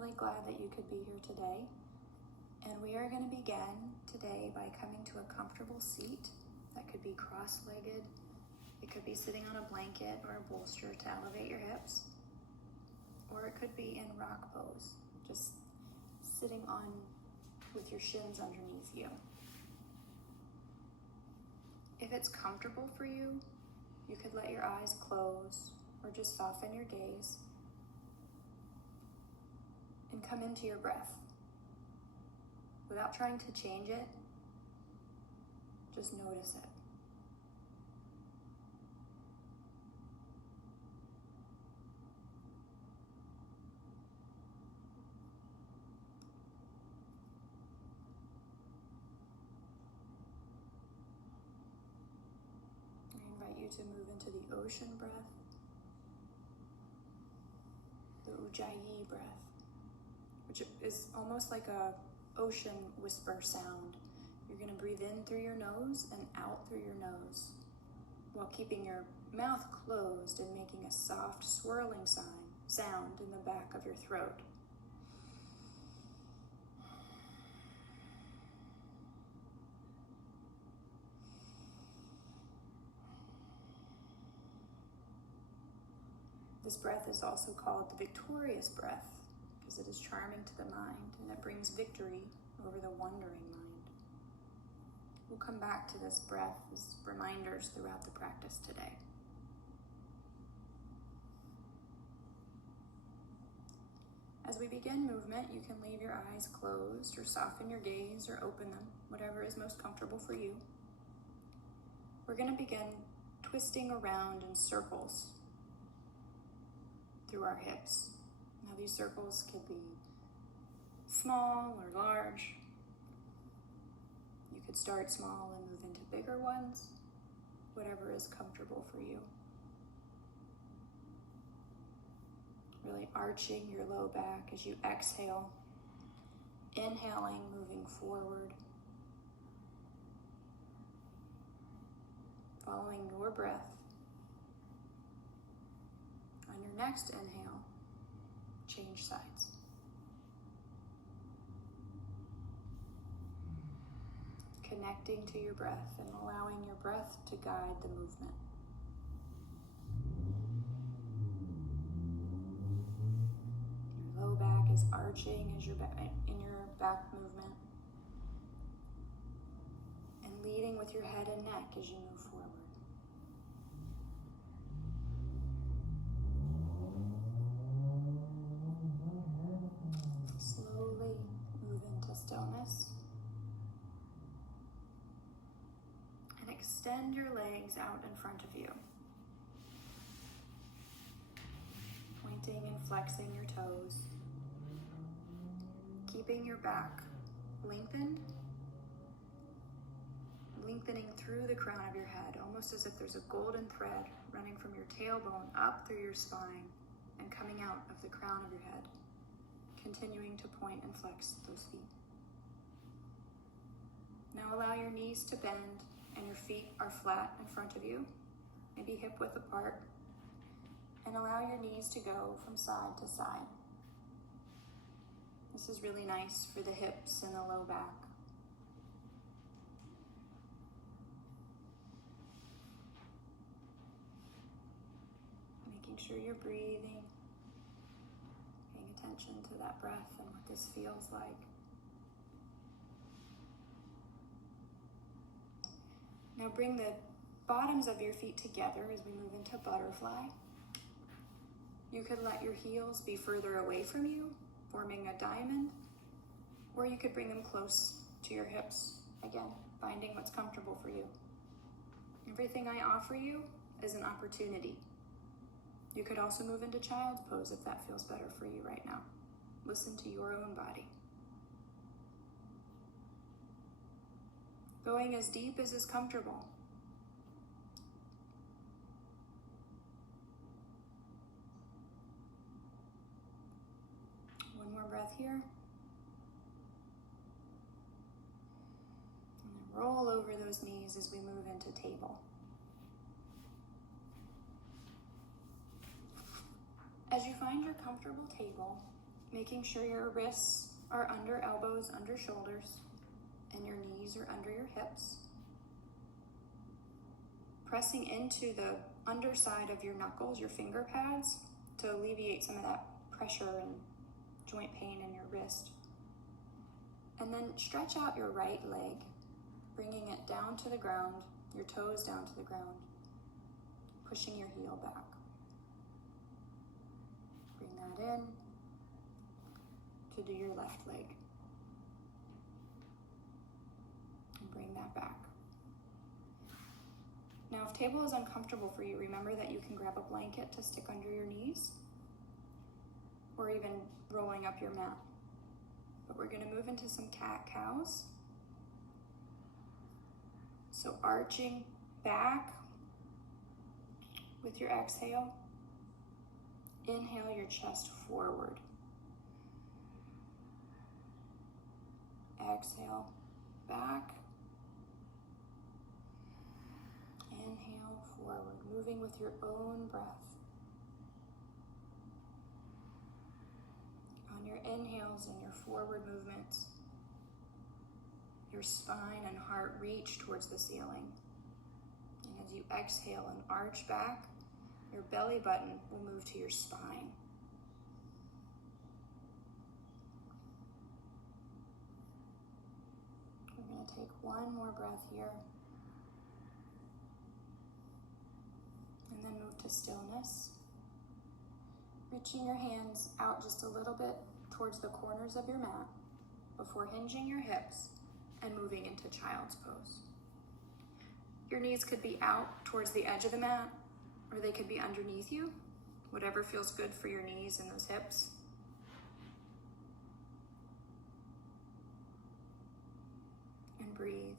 really glad that you could be here today. And we are going to begin today by coming to a comfortable seat that could be cross-legged. It could be sitting on a blanket or a bolster to elevate your hips. Or it could be in rock pose, just sitting on with your shins underneath you. If it's comfortable for you, you could let your eyes close or just soften your gaze and come into your breath. Without trying to change it, just notice it. I invite you to move into the ocean breath, the Ujjayi breath, which is almost like a ocean whisper sound. You're going to breathe in through your nose and out through your nose while keeping your mouth closed and making a soft swirling sound in the back of your throat. This breath is also called the victorious breath because it is charming to the mind and it brings victory over the wandering mind. We'll come back to this breath as reminders throughout the practice today. As we begin movement, you can leave your eyes closed or soften your gaze or open them, whatever is most comfortable for you. We're going to begin twisting around in circles through our hips. Now these circles could be small or large. You could start small and move into bigger ones, whatever is comfortable for you. Really arching your low back as you exhale, inhaling, moving forward, following your breath. On your next inhale, change sides. Connecting to your breath and allowing your breath to guide the movement. Your low back is arching as in your back movement and leading with your head and neck as you move forward. Slowly move into stillness. And extend your legs out in front of you. Pointing and flexing your toes. Keeping your back lengthened. Lengthening through the crown of your head, almost as if there's a golden thread running from your tailbone up through your spine and coming out of the crown of your head. Continuing to point and flex those feet. Now allow your knees to bend and your feet are flat in front of you, maybe hip width apart, and allow your knees to go from side to side. This is really nice for the hips and the low back. Making sure you're breathing, paying attention to that breath and what this feels like. Now bring the bottoms of your feet together as we move into butterfly. You could let your heels be further away from you, forming a diamond, or you could bring them close to your hips, again, finding what's comfortable for you. Everything I offer you is an opportunity. You could also move into child's pose if that feels better for you right now. Listen to your own body. Going as deep as is comfortable. One more breath here. And then roll over those knees as we move into table. As you find your comfortable table, Making sure your wrists are under elbows, under shoulders, and your knees are under your hips. Pressing into the underside of your knuckles, your finger pads, to alleviate some of that pressure and joint pain in your wrist. And then stretch out your right leg, bringing it down to the ground, your toes down to the ground, pushing your heel back. Bring that in to do your left leg. And bring that back. Now, if table is uncomfortable for you, remember that you can grab a blanket to stick under your knees, or even rolling up your mat. But we're going to move into some cat-cows. So arching back with your exhale. Inhale your chest forward. Exhale back. Inhale forward, moving with your own breath. On your inhales and your forward movements, your spine and heart reach towards the ceiling. And as you exhale and arch back, your belly button will move to your spine. We're going to take one more breath here. And then move to stillness. Reaching your hands out just a little bit towards the corners of your mat before hinging your hips and moving into child's pose. Your knees could be out towards the edge of the mat, or they could be underneath you, whatever feels good for your knees and those hips. And breathe.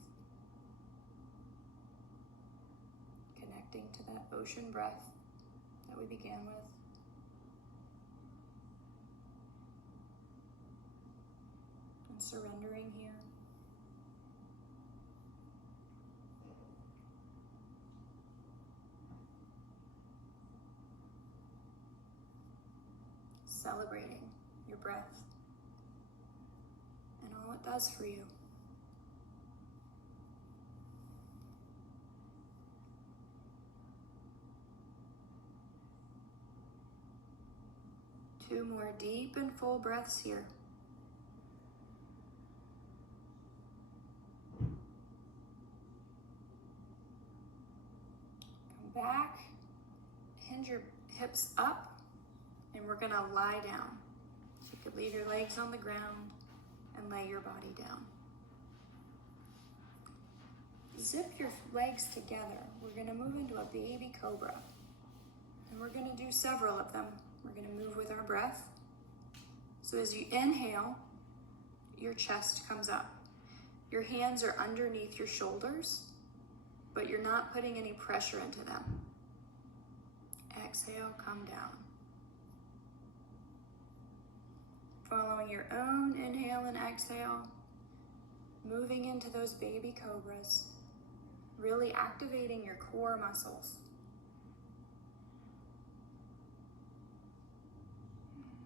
Connecting to that ocean breath that we began with. And surrendering here. Celebrating your breath and all it does for you. Two more deep and full breaths here. Come back, hinge your hips up, and we're gonna lie down. So you could leave your legs on the ground and lay your body down. Zip your legs together. We're gonna move into a baby cobra. And we're gonna do several of them. We're gonna move with our breath. So as you inhale, your chest comes up. Your hands are underneath your shoulders, but you're not putting any pressure into them. Exhale, come down. Following your own inhale and exhale, moving into those baby cobras, really activating your core muscles.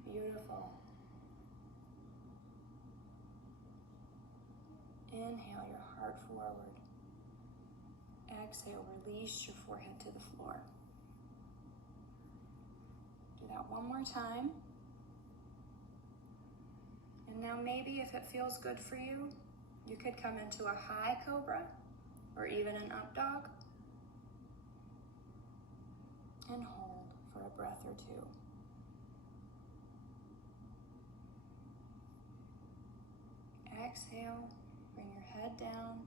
Beautiful. Inhale your heart forward. Exhale, release your forehead to the floor. Do that one more time. And now maybe if it feels good for you, you could come into a high cobra or even an up dog and hold for a breath or two. Exhale, bring your head down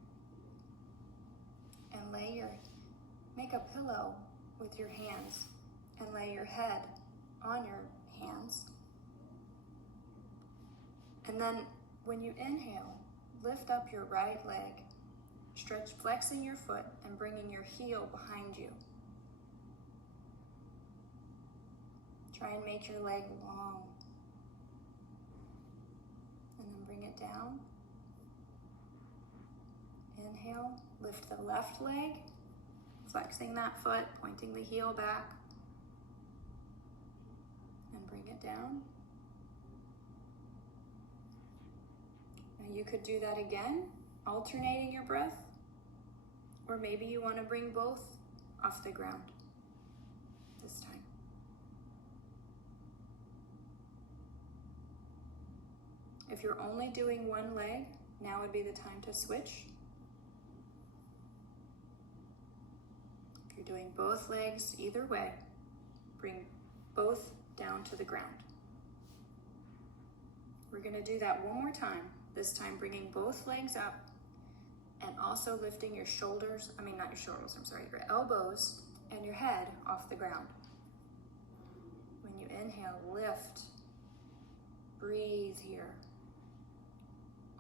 and make a pillow with your hands and lay your head on your hands. And then when you inhale, lift up your right leg, flexing your foot and bringing your heel behind you. Try and make your leg long. And then bring it down. Inhale, lift the left leg, flexing that foot, pointing the heel back. And bring it down. You could do that again, alternating your breath, or maybe you want to bring both off the ground this time. If you're only doing one leg, now would be the time to switch. If you're doing both legs either way, bring both down to the ground. We're going to do that one more time, this time bringing both legs up and also lifting your shoulders, your elbows and your head off the ground. When you inhale, lift, breathe here.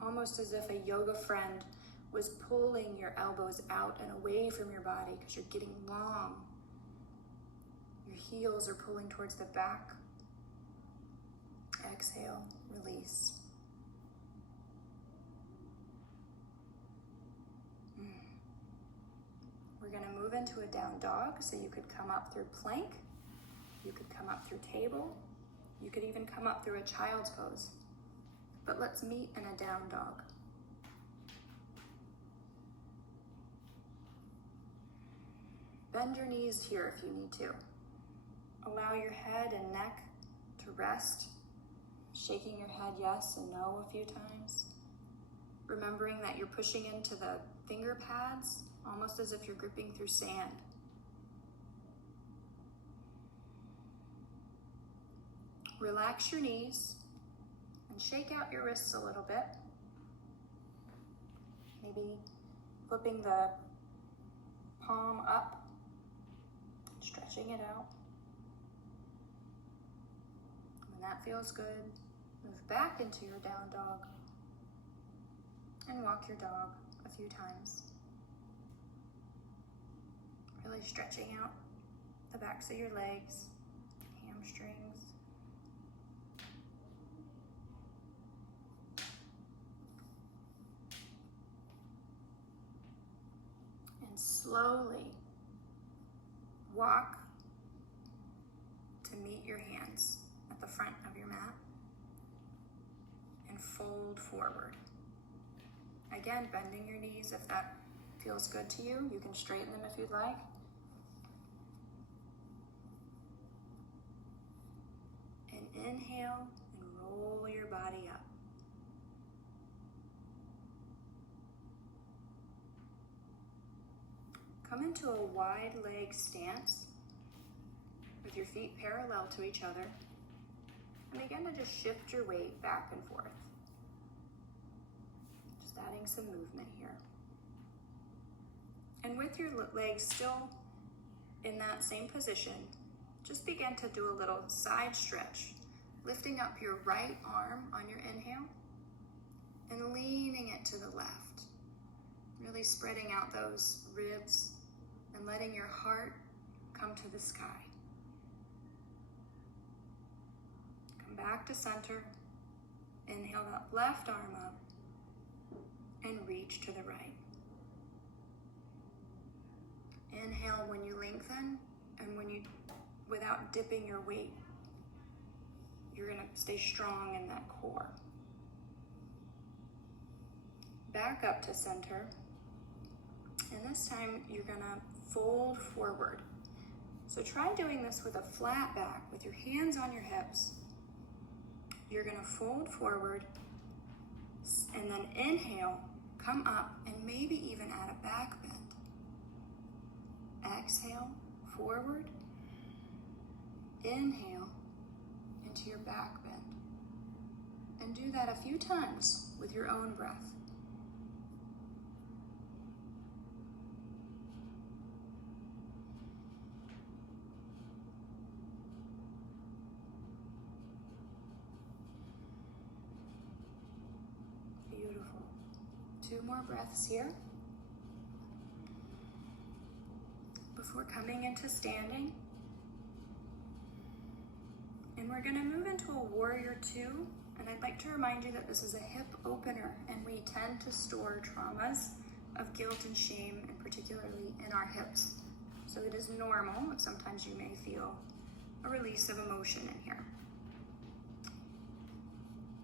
Almost as if a yoga friend was pulling your elbows out and away from your body because you're getting long. Your heels are pulling towards the back. Exhale, release. We're going to move into a down dog, so you could come up through plank, you could come up through table, you could even come up through a child's pose. But let's meet in a down dog. Bend your knees here if you need to. Allow your head and neck to rest, shaking your head yes and no a few times. Remembering that you're pushing into the finger pads, almost as if you're gripping through sand. Relax your knees and shake out your wrists a little bit. Maybe flipping the palm up, stretching it out. When that feels good, move back into your down dog and walk your dog a few times. Really stretching out the backs of your legs, hamstrings. And slowly walk to meet your hands at the front of your mat and fold forward. Again, bending your knees if that feels good to you. You can straighten them if you'd like. And inhale and roll your body up. Come into a wide leg stance with your feet parallel to each other. And begin to just shift your weight back and forth. Just adding some movement here. And with your legs still in that same position, just begin to do a little side stretch, lifting up your right arm on your inhale and leaning it to the left, really spreading out those ribs and letting your heart come to the sky. Come back to center, inhale that left arm up and reach to the right. Inhale when you lengthen, and without dipping your weight, you're gonna stay strong in that core. Back up to center, and this time you're gonna fold forward. So try doing this with a flat back, with your hands on your hips. You're gonna fold forward, and then inhale, come up, and maybe even add a back bend. Exhale, forward. Inhale into your back bend. And do that a few times with your own breath. Beautiful. 2 more breaths here. Before coming into standing. And we're going to move into a warrior 2. And I'd like to remind you that this is a hip opener, and we tend to store traumas of guilt and shame, and particularly in our hips. So it is normal, but sometimes you may feel a release of emotion in here.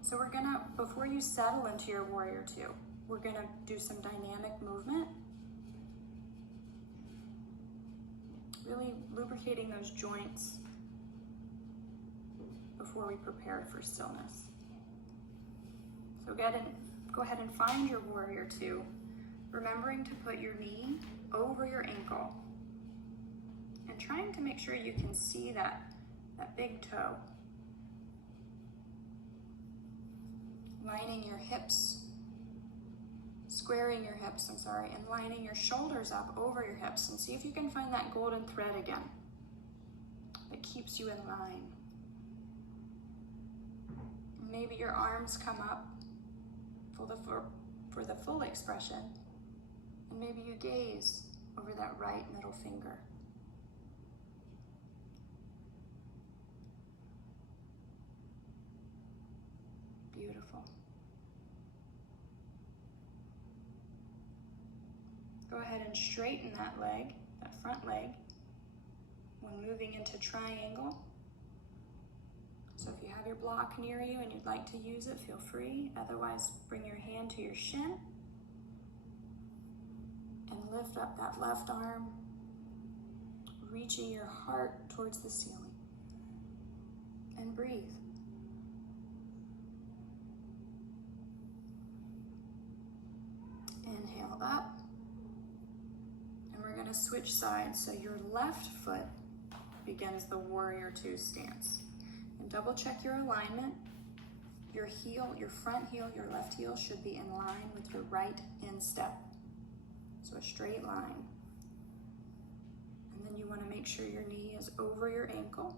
So we're gonna, before you settle into your warrior two, we're gonna do some dynamic movement, really lubricating those joints before we prepare for stillness. So go ahead and find your warrior two, remembering to put your knee over your ankle and trying to make sure you can see that big toe. Lining your hips, squaring your hips, and lining your shoulders up over your hips, and see if you can find that golden thread again that keeps you in line. Maybe your arms come up for the full expression, and maybe you gaze over that right middle finger. Beautiful. Go ahead and straighten that leg, that front leg, when moving into triangle. So if you have your block near you and you'd like to use it, feel free. Otherwise, bring your hand to your shin and lift up that left arm, reaching your heart towards the ceiling. And breathe. Inhale up. And we're going to switch sides. So your left foot begins the warrior two stance. And double check your alignment. Your heel, your front heel, your left heel should be in line with your right instep. So a straight line. And then you want to make sure your knee is over your ankle.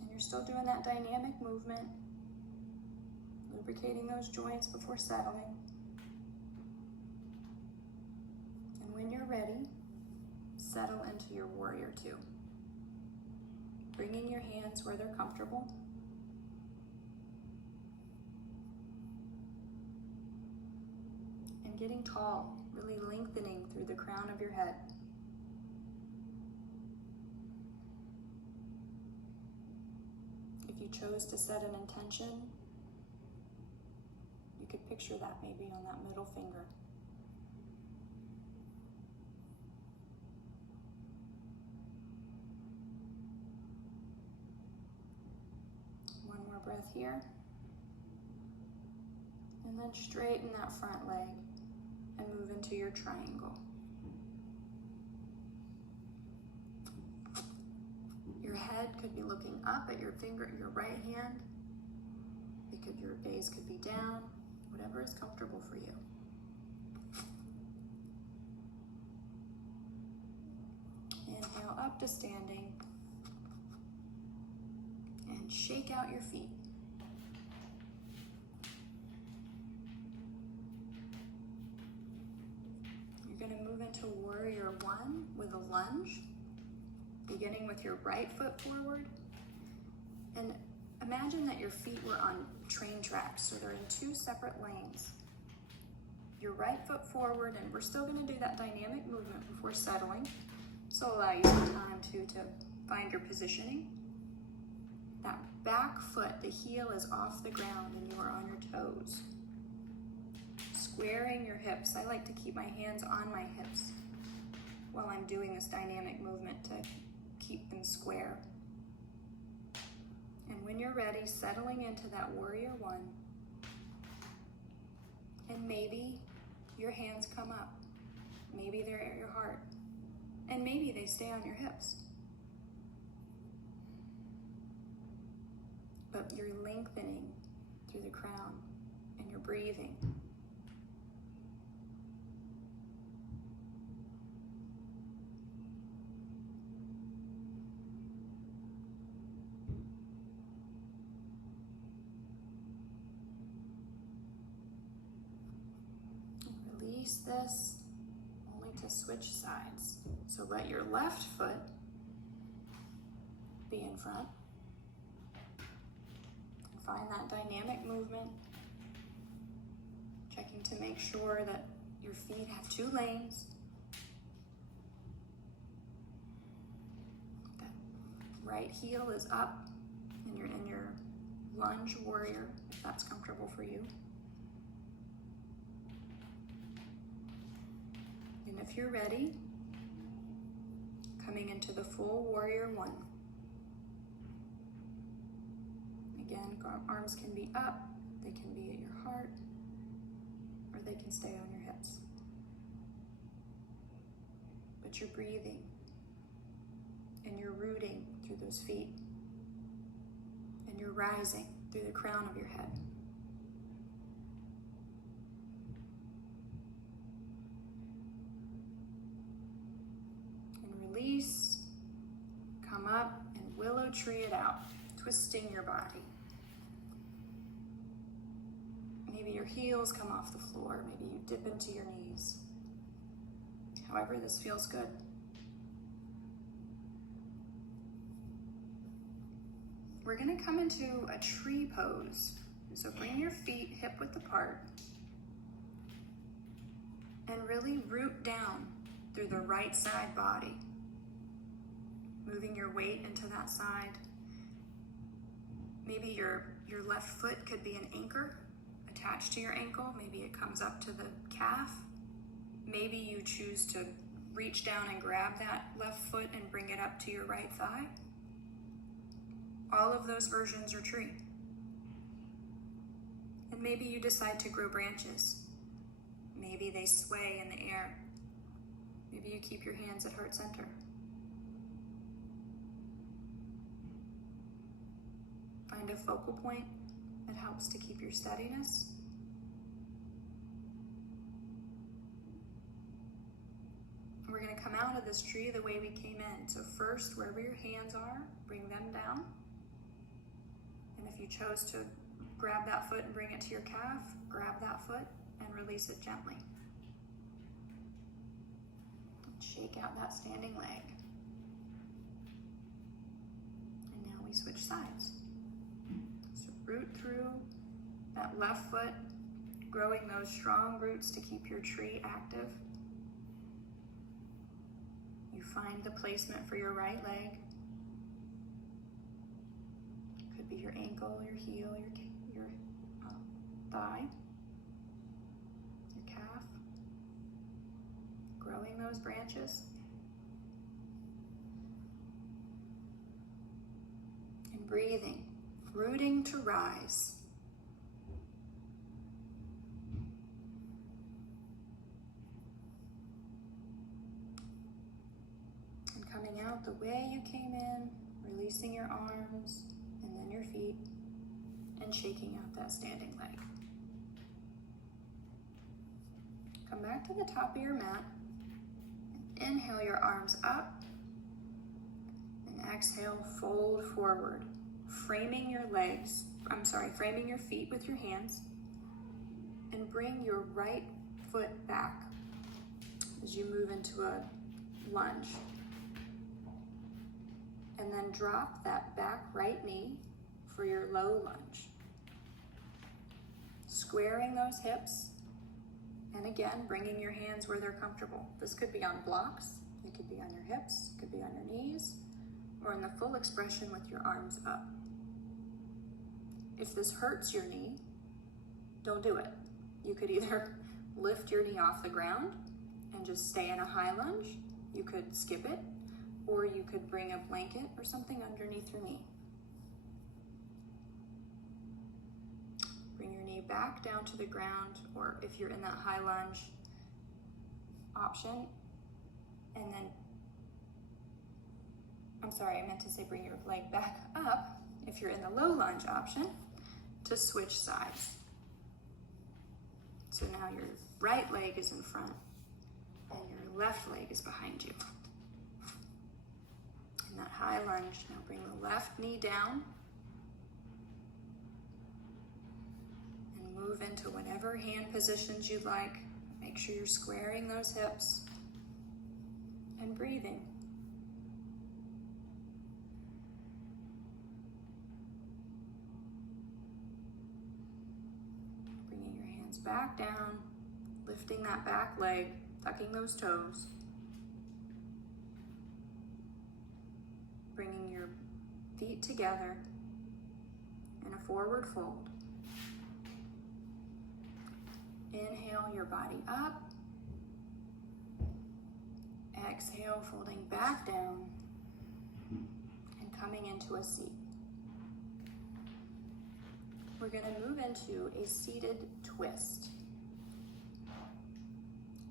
And you're still doing that dynamic movement, lubricating those joints before settling. And when you're ready, settle into your warrior two. Bringing your hands where they're comfortable. And getting tall, really lengthening through the crown of your head. If you chose to set an intention, you could picture that maybe on that middle finger. One more breath here. And then straighten that front leg and move into your triangle. Your head could be looking up at your finger, your right hand. Your gaze could be down, whatever is comfortable for you. Inhale up to standing. And shake out your feet. You're going to move into warrior one with a lunge, beginning with your right foot forward. And imagine that your feet were on train tracks, so they're in two separate lanes. Your right foot forward, and we're still going to do that dynamic movement before settling. So allow you some time to find your positioning. That back foot, the heel is off the ground and you are on your toes. Squaring your hips. I like to keep my hands on my hips while I'm doing this dynamic movement to keep them square. And when you're ready, settling into that warrior one. And maybe your hands come up. Maybe they're at your heart. And maybe they stay on your hips. But you're lengthening through the crown and you're breathing. Release this only to switch sides. So let your left foot be in front. Find that dynamic movement. Checking to make sure that your feet have two lanes. That right heel is up and your lunge warrior, if that's comfortable for you. And if you're ready, coming into the full warrior one. Again, arms can be up, they can be at your heart, or they can stay on your hips. But you're breathing and you're rooting through those feet, and you're rising through the crown of your head. And release, come up and willow tree it out, twisting your body. Maybe your heels come off the floor, maybe you dip into your knees. However this feels good. We're gonna come into a tree pose. So bring your feet hip width apart and really root down through the right side body, moving your weight into that side. Maybe your left foot could be an anchor attached to your ankle. Maybe it comes up to the calf. Maybe you choose to reach down and grab that left foot and bring it up to your right thigh. All of those versions are tree. And maybe you decide to grow branches. Maybe they sway in the air. Maybe you keep your hands at heart center. Find a focal point that helps to keep your steadiness. We're going to come out of this tree the way we came in. So first, wherever your hands are, bring them down. And if you chose to grab that foot and bring it to your calf, grab that foot and release it gently. Shake out that standing leg. And now we switch sides. So root through that left foot, growing those strong roots to keep your tree active. You find the placement for your right leg. Could be your ankle, your heel, your thigh, your calf. Growing those branches. And breathing, rooting to rise. And coming out the way you came in, releasing your arms and then your feet, and shaking out that standing leg. Come back to the top of your mat. Inhale your arms up, and exhale, fold forward, framing your feet with your hands, and bring your right foot back as you move into a lunge. And then drop that back right knee for your low lunge. Squaring those hips. And again, bringing your hands where they're comfortable. This could be on blocks, it could be on your hips, it could be on your knees, or in the full expression with your arms up. If this hurts your knee, don't do it. You could either lift your knee off the ground and just stay in a high lunge, you could skip it, or you could bring a blanket or something underneath your knee. Bring your knee back down to the ground, or if you're in that high lunge option, and then, I meant to say bring your leg back up if you're in the low lunge option to switch sides. So now your right leg is in front and your left leg is behind you. In that high lunge, now bring the left knee down and move into whatever hand positions you'd like. Make sure you're squaring those hips and breathing. Bringing your hands back down, lifting that back leg, tucking those toes. Bringing your feet together in a forward fold. Inhale your body up. Exhale, folding back down and coming into a seat. We're going to move into a seated twist.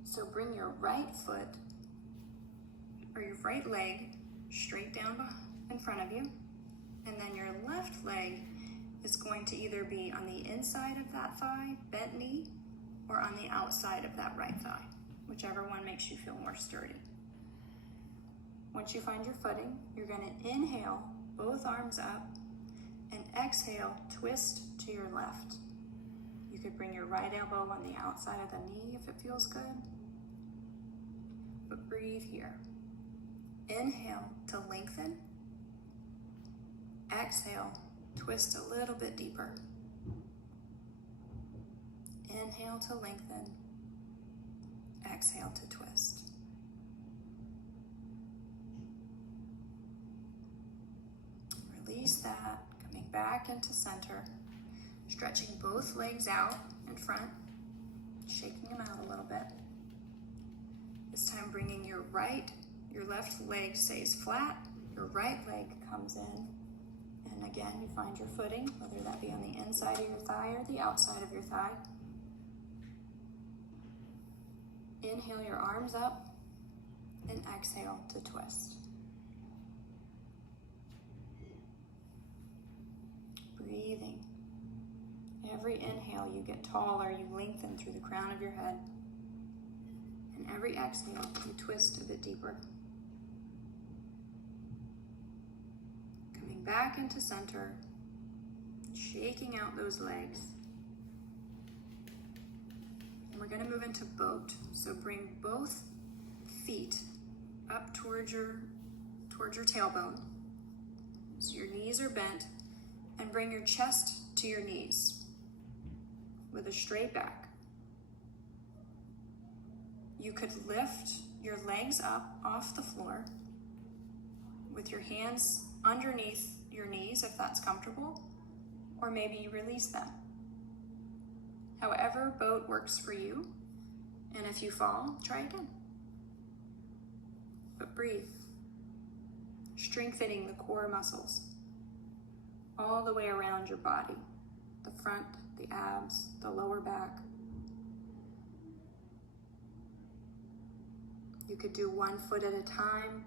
So bring your right foot or your right leg straight down in front of you, and then your left leg is going to either be on the inside of that thigh, bent knee, or on the outside of that right thigh, whichever one makes you feel more sturdy. Once you find your footing, you're going to inhale, both arms up, and exhale, twist to your left. You could bring your right elbow on the outside of the knee if it feels good. But breathe here. Inhale to lengthen. Exhale, twist a little bit deeper. Inhale to lengthen. Exhale to twist. Release that, coming back into center, stretching both legs out in front, shaking them out a little bit. This time bringing your left leg stays flat, your right leg comes in, and again you find your footing, whether that be on the inside of your thigh or the outside of your thigh. Inhale your arms up and exhale to twist. Breathing. Every inhale you get taller, you lengthen through the crown of your head. And every exhale you twist a bit deeper. Coming back into center, shaking out those legs. And we're going to move into boat. So bring both feet up towards your tailbone. So your knees are bent, and bring your chest to your knees with a straight back. You could lift your legs up off the floor with your hands underneath your knees if that's comfortable, or maybe you release them. However boat works for you, and if you fall, try again. But breathe, strengthening the core muscles all the way around your body, the front, the abs, the lower back. You could do one foot at a time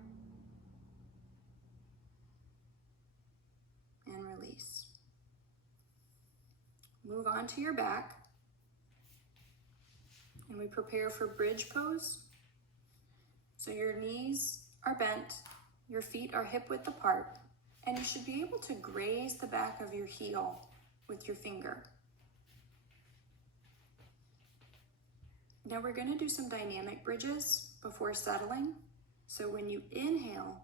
and release. Move on to your back, and we prepare for bridge pose. So your knees are bent, your feet are hip width apart, and you should be able to graze the back of your heel with your finger. Now we're going to do some dynamic bridges before settling. So when you inhale,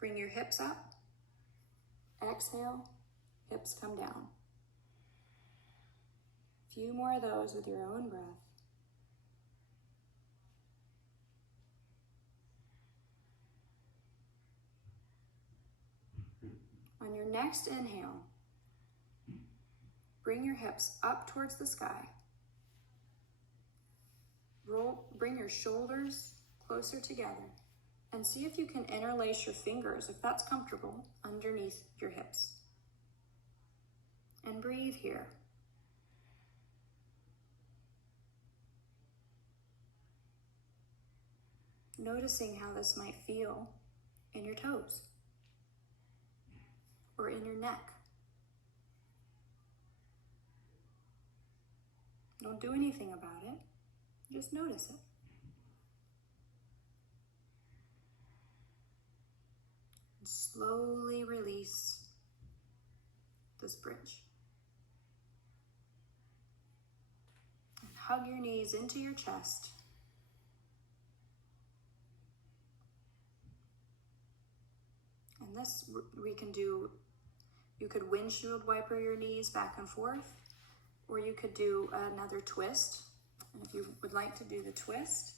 bring your hips up. Exhale, hips come down. A few more of those with your own breath. On your next inhale, bring your hips up towards the sky. Bring your shoulders closer together and see if you can interlace your fingers, if that's comfortable, underneath your hips. And breathe here. Noticing how this might feel in your toes or in your neck. Don't do anything about it. Just notice it. And slowly release this bridge. And hug your knees into your chest. And this we can do, you could windshield wiper your knees back and forth, or you could do another twist. And if you would like to do the twist,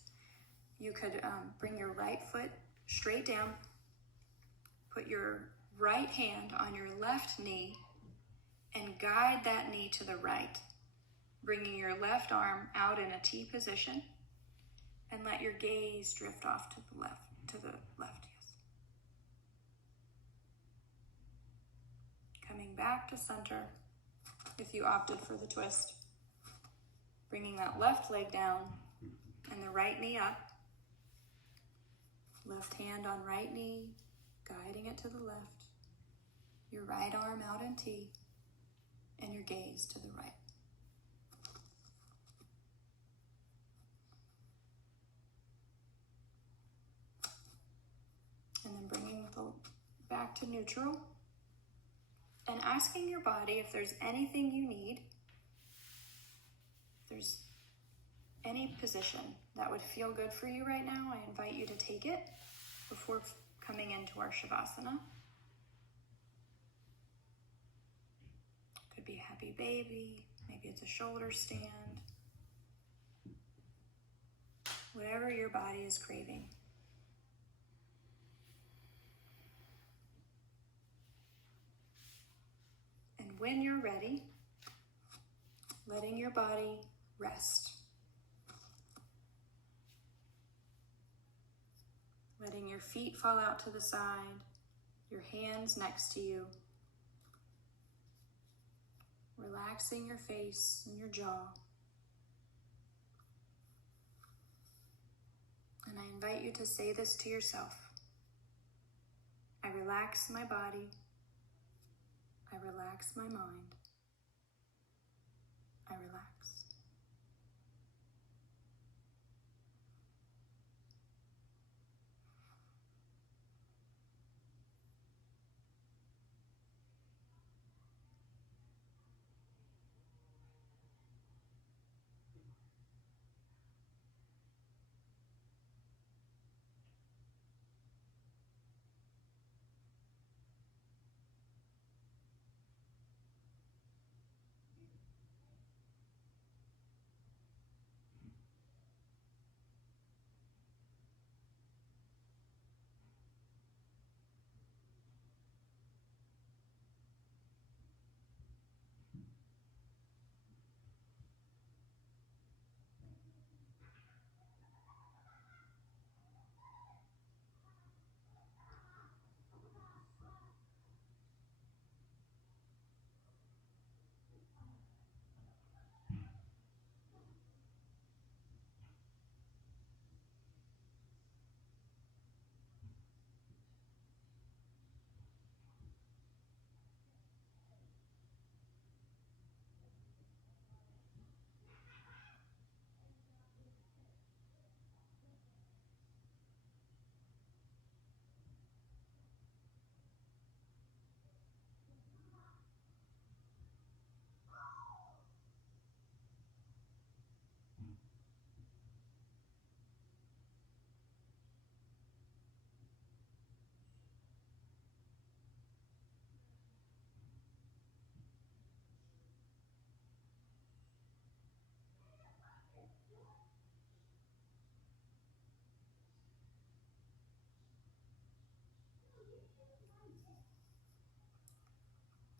you could bring your right foot straight down, put your right hand on your left knee, and guide that knee to the right, bringing your left arm out in a T position, and let your gaze drift off to the left, yes. Coming back to center, if you opted for the twist, bringing that left leg down and the right knee up, left hand on right knee, guiding it to the left, your right arm out in T, and your gaze to the right. And then bringing the back to neutral and asking your body if there's anything you need, if there's any position that would feel good for you right now, I invite you to take it before coming into our Shavasana. Could be happy baby, maybe it's a shoulder stand, whatever your body is craving. And when you're ready, letting your body rest. Letting your feet fall out to the side, your hands next to you. Relaxing your face and your jaw. And I invite you to say this to yourself. I relax my body. I relax my mind. I relax.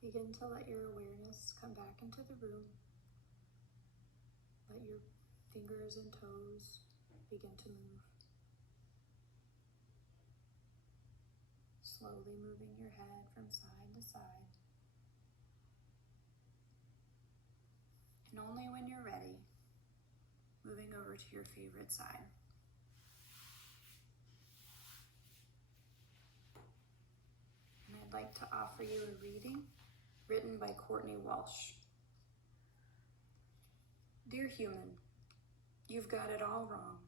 Begin to let your awareness come back into the room. Let your fingers and toes begin to move. Slowly moving your head from side to side. And only when you're ready, moving over to your favorite side. And I'd like to offer you a reading written by Courtney Walsh. Dear human, you've got it all wrong.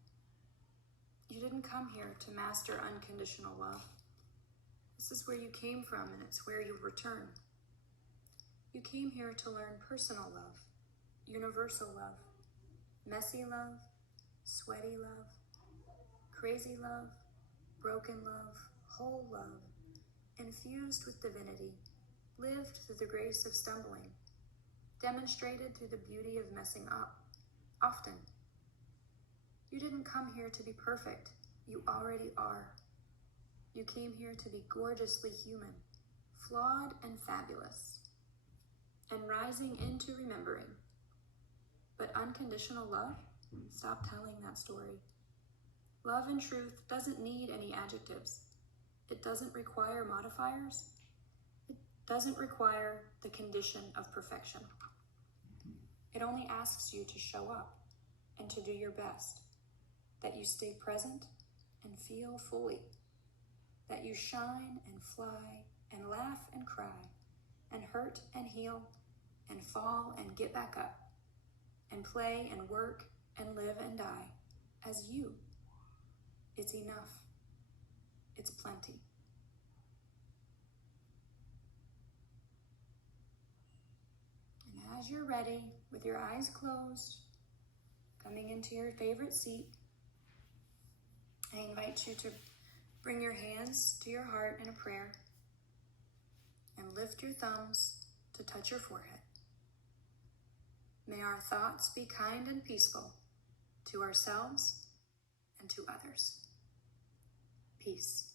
You didn't come here to master unconditional love. This is where you came from, and it's where you'll return. You came here to learn personal love, universal love, messy love, sweaty love, crazy love, broken love, whole love, infused with divinity, lived through the grace of stumbling, demonstrated through the beauty of messing up, often. You didn't come here to be perfect. You already are. You came here to be gorgeously human, flawed and fabulous. and rising into remembering. But unconditional love, stop telling that story. Love and truth doesn't need any adjectives. It doesn't require modifiers. It doesn't require the condition of perfection. It only asks you to show up and to do your best, that you stay present and feel fully, that you shine and fly and laugh and cry and hurt and heal and fall and get back up and play and work and live and die as you. It's enough. It's plenty. And as you're ready, with your eyes closed, coming into your favorite seat, I invite you to bring your hands to your heart in a prayer and lift your thumbs to touch your forehead. May our thoughts be kind and peaceful to ourselves and to others. Peace.